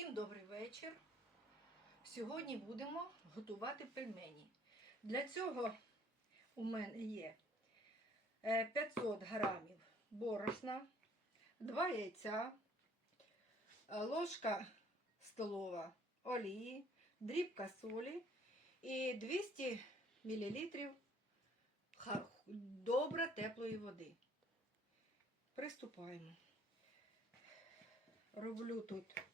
Всім добрий вечір. Сьогодні будемо готувати пельмені. Для цього у мене є е, 500 грамів борошна, 2 яйця, е, ложка столова олії, дрібка солі і 200 мл добре теплої води. Приступаємо. Роблю тут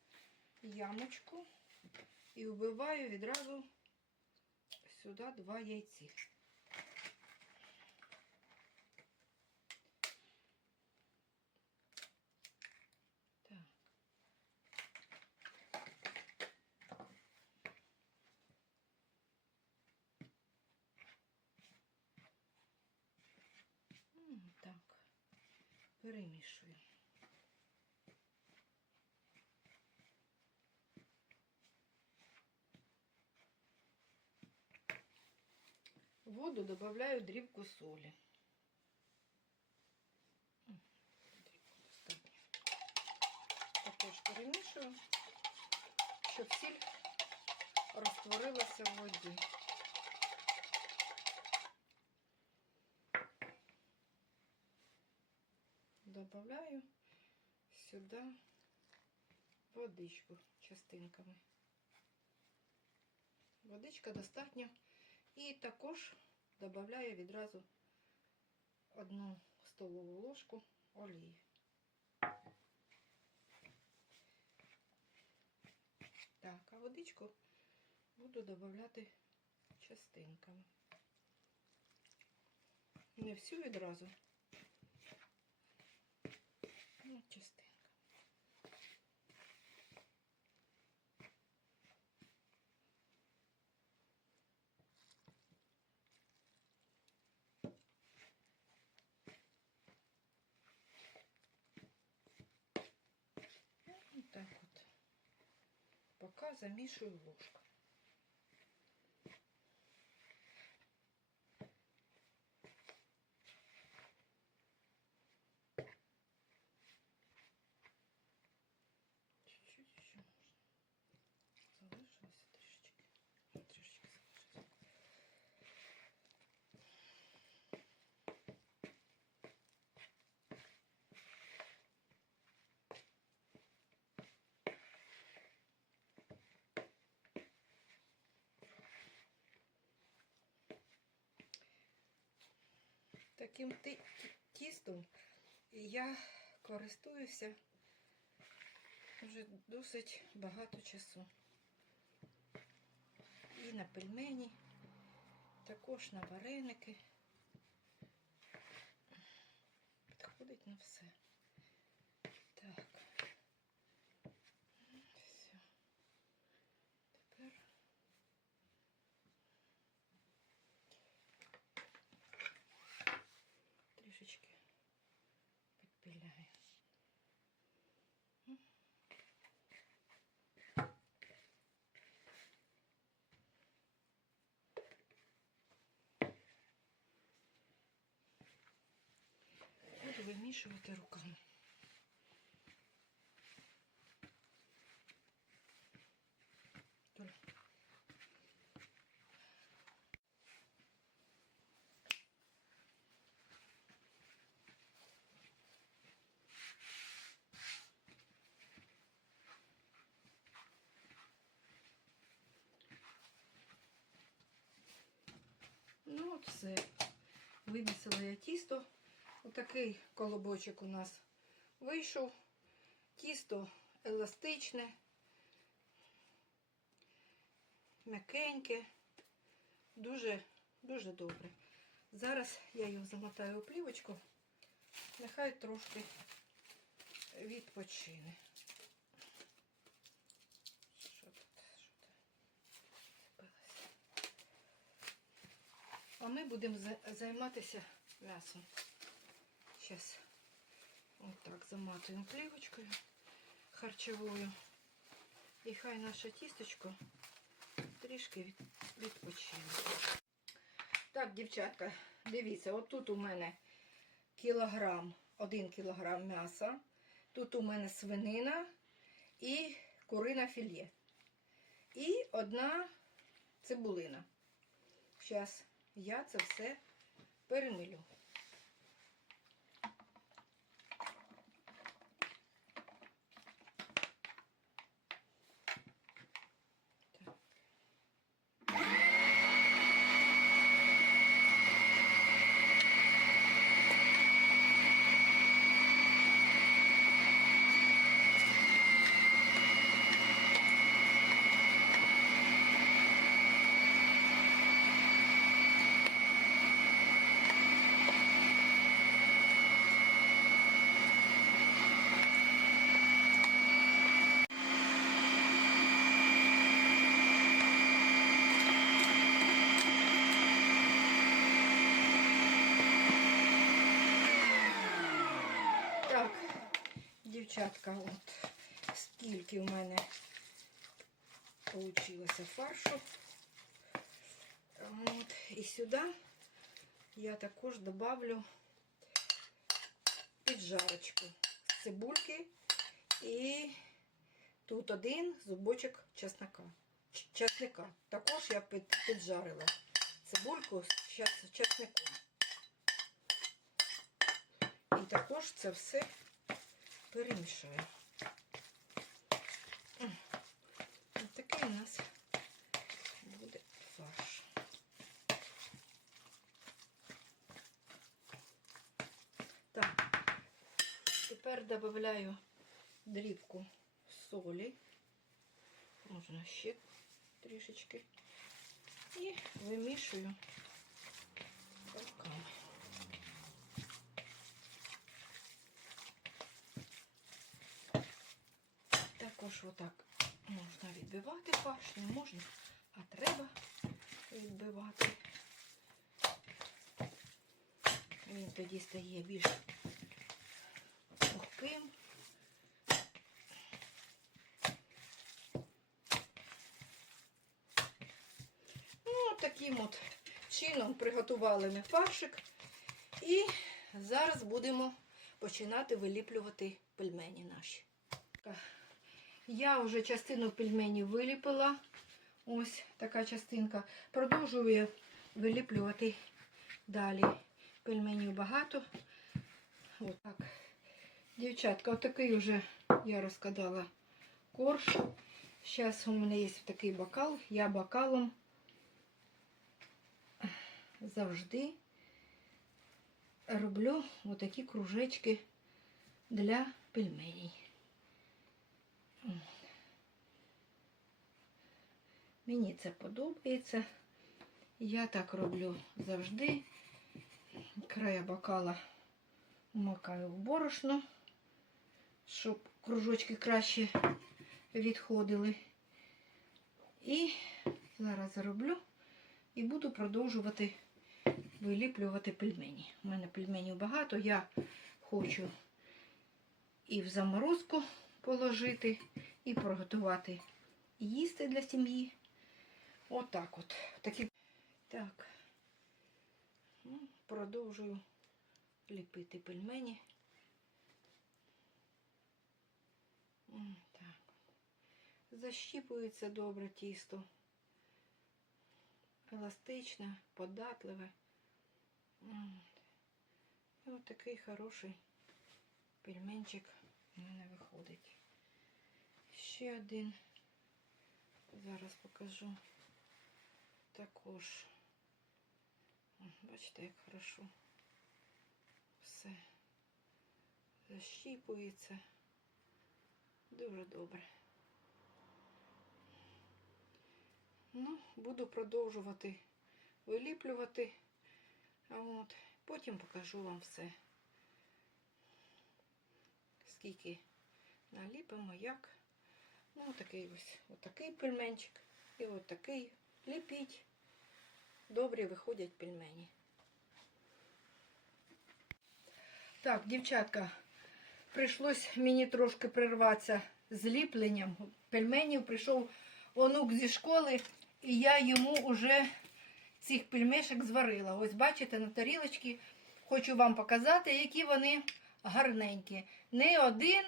ямочку і вбиваю відразу сюди два яйці. Так. Перемішую. В воду добавляю дрібку солі. Також перемішую, щоб сіль розтворилася в воді. Добавляю сюди водичку частинками. Водичка достатньо. І також додаю відразу одну столову ложку олії. Так, а водичку буду додавати частинками. Не всю відразу. Ну, частинками. Вот так вот. Пока замешиваю ложку. Таким тістом я користуюся вже досить багато часу. І на пельмені, також на вареники. Підходить на все. Так. Все. Тепер трішечки підпіляю. Буду вимішувати руками. Ну от все. Вимісила я тісто. Отакий колобочок у нас вийшов. Тісто еластичне, м'якеньке, дуже, дуже добре. Зараз я його замотаю у плівочку, нехай трошки відпочине. А ми будемо займатися м'ясом. Зараз отак заматуємо плівочкою харчовою. І хай наше тісточко трішки від, відпочине. Так, дівчатка, дивіться, отут у мене кілограм, один кілограм м'яса. Тут у мене свинина і курина філе. І одна цибулина. Зараз я це все перемилю. Так. Так, дівчатка, от скільки в мене получилося фаршу. От, і сюди я також добавлю піджарочку з цибульки і тут один зубочок чеснока. Чесника. Також я під- піджарила цибульку з чес- чесником. Також це все перемішаю. Ось такий у нас буде фарш. Так, тепер додаю дрібку солі. Можна ще трішечки. І вимішую руками. Також отак можна відбивати фарш, не можна, а треба відбивати. Він тоді стає більш пухким. Ну, таким от чином приготували ми фаршик. І зараз будемо починати виліплювати пельмені наші. Я вже частину пельменів виліпила. Ось така частинка. Продовжую виліплювати далі. Пельменів багато. Так. Дівчатка, отакий вже я розкладала корж. Зараз у мене є такий бокал. Я бокалом завжди роблю отакі кружечки для пельменей. Мені це подобається. Я так роблю завжди. Края бокала вмикаю в борошно, щоб кружочки краще відходили. І зараз зароблю і буду продовжувати виліплювати пельмені. У мене пельменів багато. Я хочу і в заморозку положити, і приготувати їсти для сім'ї. Отак от. Такі. Так. Ну, продовжую ліпити пельмені. Так. Защіпується добре тісто. Еластичне, податливе. І от такий хороший пельменчик у мене виходить. Ще один. Зараз покажу. Також. Бачите, як хорошо. Все защіпується. Дуже добре. Ну, буду продовжувати виліплювати. От, потім покажу вам все. Скільки наліпимо, як. Ну, такий ось отакий пельменчик. І от такий. Ліпіть. Добрі виходять пельмені. Так, дівчатка, прийшлось мені трошки прерватися з ліпленням пельменів. Прийшов онук зі школи, і я йому вже цих пельмешок зварила. Ось бачите, на тарілочці хочу вам показати, які вони гарненькі. Не один,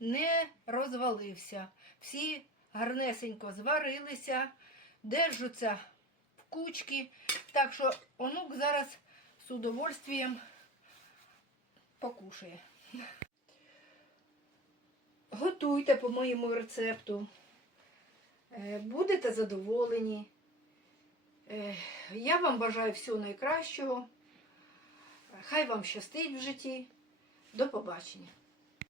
не розвалився. Всі гарнесенько зварилися, держаться в кучки. Так що онук зараз з удовольствием покушає. Готуйте по моєму рецепту. Е, Будете задоволені. Е, Я вам бажаю всього найкращого. Хай вам щастить в житті. До побачення.